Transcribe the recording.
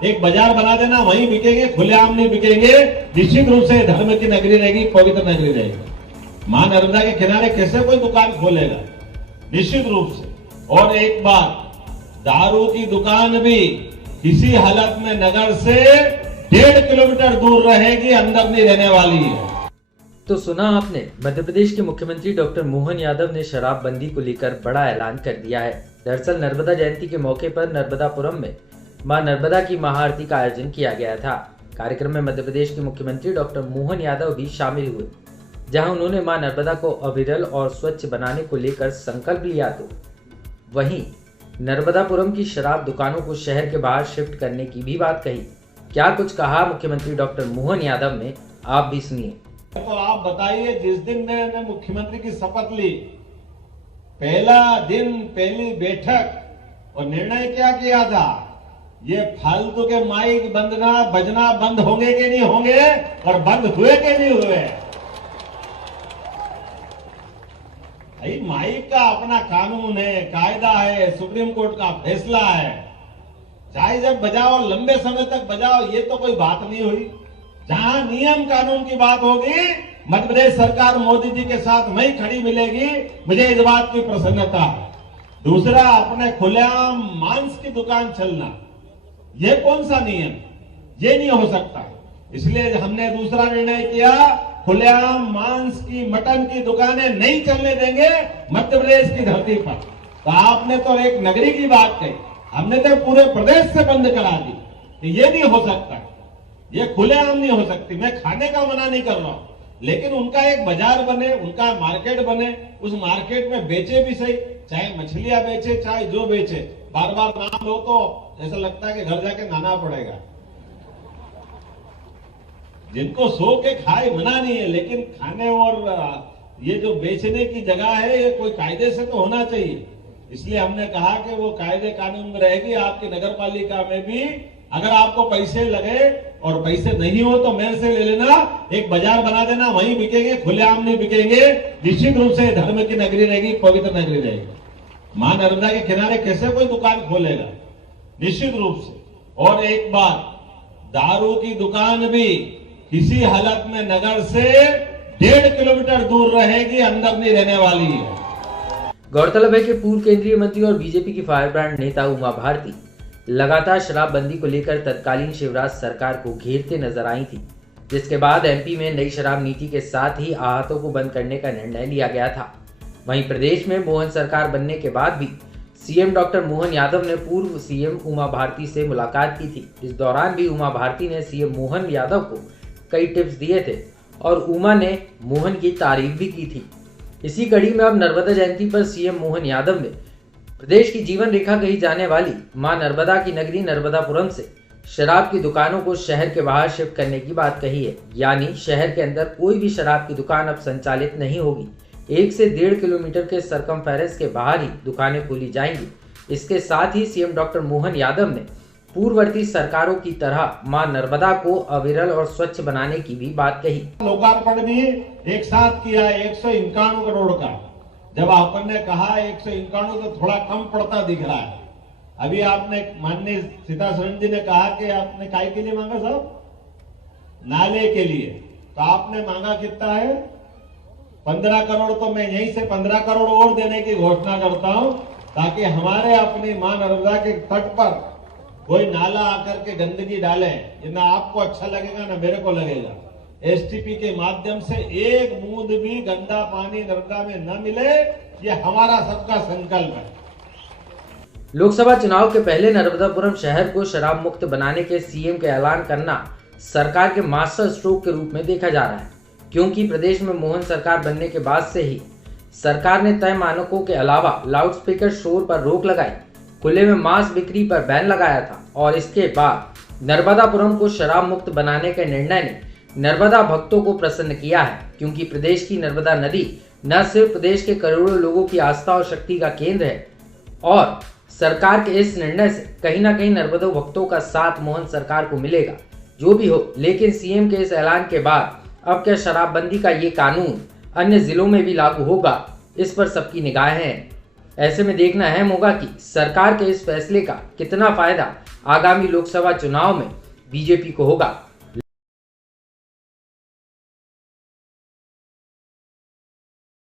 एक बाजार बना देना, वहीं बिकेंगे, खुलेआम नहीं बिकेंगे। निश्चित रूप से धर्म की नगरी रहेगी, पवित्र नगरी रहेगी। मां नर्मदा के किनारे कैसे कोई दुकान खोलेगा? निश्चित रूप से। और एक बात, दारू की दुकान भी किसी हालत में नगर से 1.5 किलोमीटर दूर रहेगी, अंदर नहीं रहने वाली है। तो सुना आपने, मध्य प्रदेश के मुख्यमंत्री डॉक्टर मोहन यादव ने शराबबंदी को लेकर बड़ा ऐलान कर दिया है। दरअसल नर्मदा जयंती के मौके पर नर्मदापुरम में मां नर्मदा की महाआरती का आयोजन किया गया था। कार्यक्रम में मध्य प्रदेश के मुख्यमंत्री डॉक्टर मोहन यादव भी शामिल हुए, जहां उन्होंने मां नर्मदा को अविरल और स्वच्छ बनाने को लेकर संकल्प लिया। तो वहीं नर्मदापुरम की शराब दुकानों को शहर के बाहर शिफ्ट करने की भी बात कही। क्या कुछ कहा मुख्यमंत्री डॉक्टर मोहन यादव ने, आप भी सुनिए। तो आप बताइए, जिस दिन मैंने मुख्यमंत्री की शपथ ली, पहला दिन, पहली बैठक और निर्णय क्या किया था? ये फालतू के माइक बजना बंद होंगे कि नहीं होंगे, और बंद हुए कि नहीं हुए? भाई, माइक का अपना कानून है, कायदा है, सुप्रीम कोर्ट का फैसला है। चाहे जब बजाओ, लंबे समय तक बजाओ, ये तो कोई बात नहीं हुई। जहां नियम कानून की बात होगी, मध्य प्रदेश सरकार मोदी जी के साथ वही खड़ी मिलेगी। मुझे इस बात की प्रसन्नता है। दूसरा, अपने खुलेआम मांस की दुकान चलना, ये कौन सा नियम? ये नहीं हो सकता। इसलिए हमने दूसरा निर्णय किया, खुलेआम मांस की, मटन की दुकानें नहीं चलने देंगे मध्य प्रदेश की धरती पर। तो आपने तो एक नगरी की बात कही, हमने तो पूरे प्रदेश से बंद करा दी। तो ये नहीं हो सकता, ये खुलेआम नहीं हो सकती। मैं खाने का मना नहीं कर रहा हूं, लेकिन उनका एक बाजार बने, उनका मार्केट बने, उस मार्केट में बेचे भी सही, चाहे मछलियां बेचे, चाहे जो बेचे। बार बार नाम लो तो ऐसा लगता है कि घर जाके नहाना पड़ेगा। जिनको सो के खाए मना नहीं है, लेकिन खाने और ये जो बेचने की जगह है, ये कोई कायदे से तो होना चाहिए। इसलिए हमने कहा कि वो कायदे कानून में रहेगी। आपकी नगर पालिका में भी अगर आपको पैसे लगे और पैसे नहीं हो तो मेरे से ले लेना, एक बाजार बना देना, वहीं बिकेंगे, खुलेआम नहीं बिकेंगे। निश्चित रूप से धर्म की नगरी रहेगी, पवित्र नगरी रहेगी। मां नर्मदा के किनारे कैसे कोई दुकान खोलेगा? निश्चित रूप से। और एक बात, दारू की दुकान भी किसी हालत में नगर से 1.5 किलोमीटर दूर रहेगी, अंदर नहीं रहने वाली है। गौरतलब है कि पूर्व केंद्रीय मंत्री और बीजेपी की फायर ब्रांड नेता उमा भारती लगातार शराबबंदी को लेकर तत्कालीन शिवराज सरकार को घेरते नजर आई थी, जिसके बाद एमपी में नई शराब नीति के साथ ही आहतों को बंद करने का निर्णय लिया गया था। वहीं प्रदेश में मोहन सरकार बनने के बाद भी सीएम डॉक्टर मोहन यादव ने पूर्व सीएम उमा भारती से मुलाकात की थी। इस दौरान भी उमा भारती ने सीएम मोहन यादव को कई टिप्स दिए थे और उमा ने मोहन की तारीफ भी की थी। इसी कड़ी में अब नर्मदा जयंती पर सीएम मोहन यादव ने प्रदेश की जीवन रेखा कही जाने वाली मां नर्मदा की नगरी नर्मदापुरम से शराब की दुकानों को शहर के बाहर शिफ्ट करने की बात कही है। यानी शहर के अंदर कोई भी शराब की दुकान अब संचालित नहीं होगी। 1 से 1.5 किलोमीटर के सरकमफेरेंस के बाहर ही दुकानें खोली जाएंगी। इसके साथ ही सीएम डॉक्टर मोहन यादव ने पूर्ववर्ती सरकारों की तरह मां नर्मदा को अविरल और स्वच्छ बनाने की भी बात कही। लोकार्पण भी एक साथ किया 151 करोड़ का। जब अपन ने कहा 151 तो थोड़ा कम पड़ता दिख रहा है। अभी आपने माननीय सीता सरन जी ने कहा कि आपने काय के लिए मांगा साहब? नाले के लिए। तो आपने मांगा कितना है? 15 करोड़। तो मैं यहीं से 15 करोड़ और देने की घोषणा करता हूं, ताकि हमारे अपनी मां नर्मदा के तट पर कोई नाला आकर के गंदगी डाले, ये ना आपको अच्छा लगेगा ना मेरे को लगेगा। एसटीपी के माध्यम से एक बूंद भी गंदा पानी नर्मदा में न मिले, ये हमारा सबका संकल्प है। लोकसभा चुनाव के पहले नर्मदापुरम शहर को शराब मुक्त बनाने के सीएम के ऐलान करना सरकार के मास्टर स्ट्रोक के रूप में देखा जा रहा है, क्योंकि प्रदेश में मोहन सरकार बनने के बाद से ही सरकार ने तय मानकों के अलावा लाउडस्पीकर शोर पर रोक लगाई, खुले में मांस बिक्री पर बैन लगाया था और इसके बाद नर्मदापुरम को शराब मुक्त बनाने के निर्णय ने नर्मदा भक्तों को प्रसन्न किया है, क्योंकि प्रदेश की नर्मदा नदी न सिर्फ प्रदेश के करोड़ों लोगों की आस्था और शक्ति का केंद्र है, और सरकार के इस निर्णय से कहीं ना कहीं नर्मदा भक्तों का साथ मोहन सरकार को मिलेगा। जो भी हो, लेकिन सीएम के इस ऐलान के बाद अब क्या शराबबंदी का ये कानून अन्य जिलों में भी लागू होगा, इस पर सबकी निगाहें हैं। ऐसे में देखना अहम होगा कि सरकार के इस फैसले का कितना फायदा आगामी लोकसभा चुनाव में बीजेपी को होगा